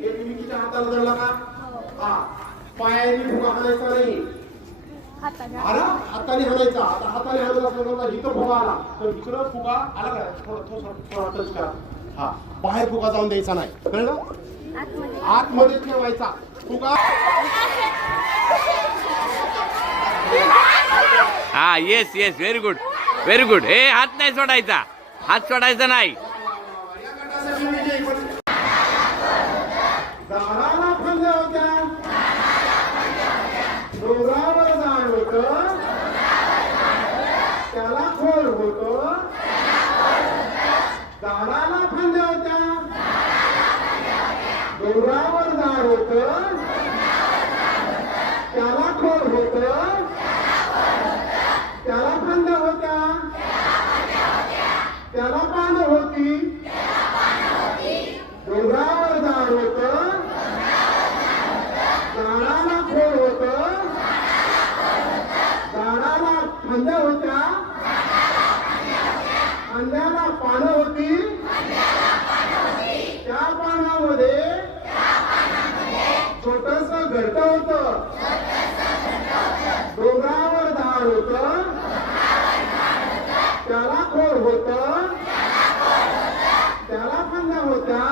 एकमेकीच्या हाताला धरला का? हा, पायाने फुगा हाणायचा नाही. आला हाताने हाणायचा. आता हाताने हाणला समजा इथं फुगा आला तर इकडं फुगा आला का थोडा टच करा. हा, बाहेर फुगा जाऊन द्यायचा नाही, कळलं? आतमध्ये ठेवायचा फुगा. हा, yes yes, very good very good. हे हात नाही सोडायचा, हात सोडायचा नाही. झाडाला फांद्या होत्या, डोंगरावर झाड होतं, त्याला खोल होतं. झाडाला फांद्या होत्या, डोंगरावर झाड होतं, त्याला खोल होतं. त्याला फांद्या होत्या, त्याला पानं होती, डोंगरावर झाड होतं, झाडाला खोल होतं, झाडाला फांद्या होत्या, फांद्याला पानं होती, त्या पानामध्ये छोटस घरटं होतं. डोंगरावर झाड होतं, त्याला खोल होतं, त्याला फांद्या होत्या,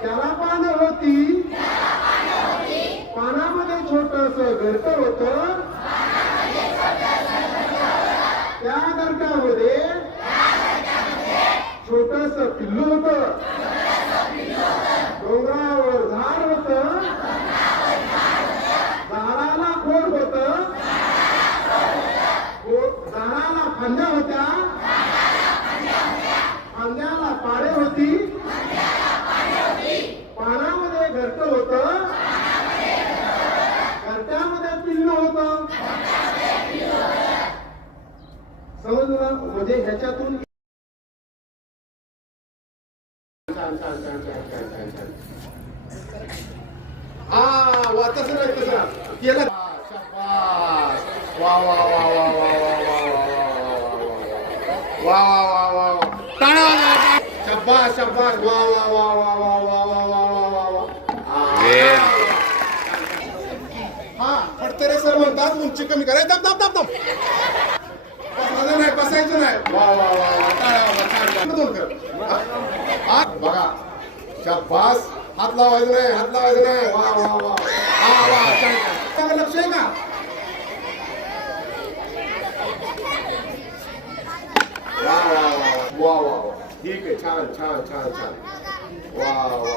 त्याला पानं होती, पानामध्ये छोटस घरटं होतं. त्या घरट्यामध्ये छोटस पिल्लू होतं. डोंगरावर झाड होतं, झाडाला खोल होतं, झाडाला फांद्या होत्या, फांद्याला पाने होती, पानामध्ये घरटं होतं, घरट्यामध्ये पिल्लू होतं. समजलं? म्हणजे ह्याच्यातून हा वा तसं नाही तसं केलं. शाबास. वा वा वा वा वा वा वा वा वा वा. टाळ्या वाजवा. शाबास शाबास. वा वा वा वा वा वा वा वा वा वा. हा फडतरे सर म्हणतात उंची कमी करायचं. दम दम दम दम. बसायचं नाही, बसायचं नाही. वा वा वा वा. टाळ्या वाजवा. छान दोन कर. हा बघा. शाबास. हात लावायचं नाही, हात लावायचं नाही. वा वा वा. हा वा. छान छान. लक्ष आहे का? वा वा वा वा वा. ठीक आहे. छान छान छान छान. वा वा वा.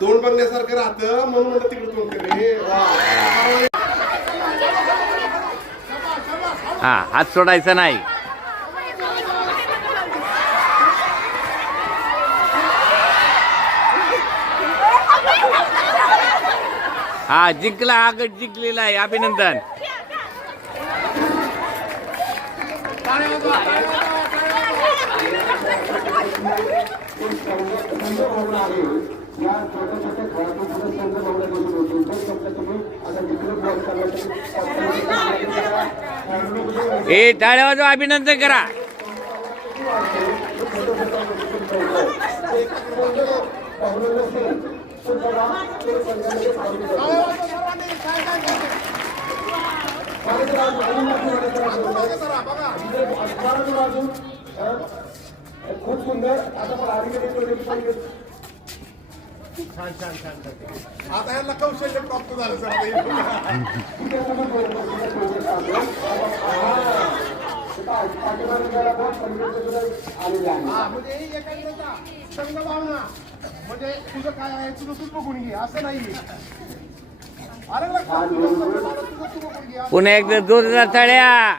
तोंड बघण्यासारखं राहतं म्हणून म्हणलं तिकडे तोंड केले. वा. हा, हात सोडायचा नाही. हा, जिंकला. हा गट जिंकलेला आहे. अभिनंदन. ए टाळ्या वाजवा, अभिनंदन करा. खूप सुंदर. आता छान छान छान छान. आता यांना कौशल्य प्राप्त झालं सर. म्हणजे एकाग्रता, संघभावना. म्हणजे तुझं काय आहे तुझं तूच बघून घे असं नाही. पुन्हा एकदा जोरदार टाळ्या.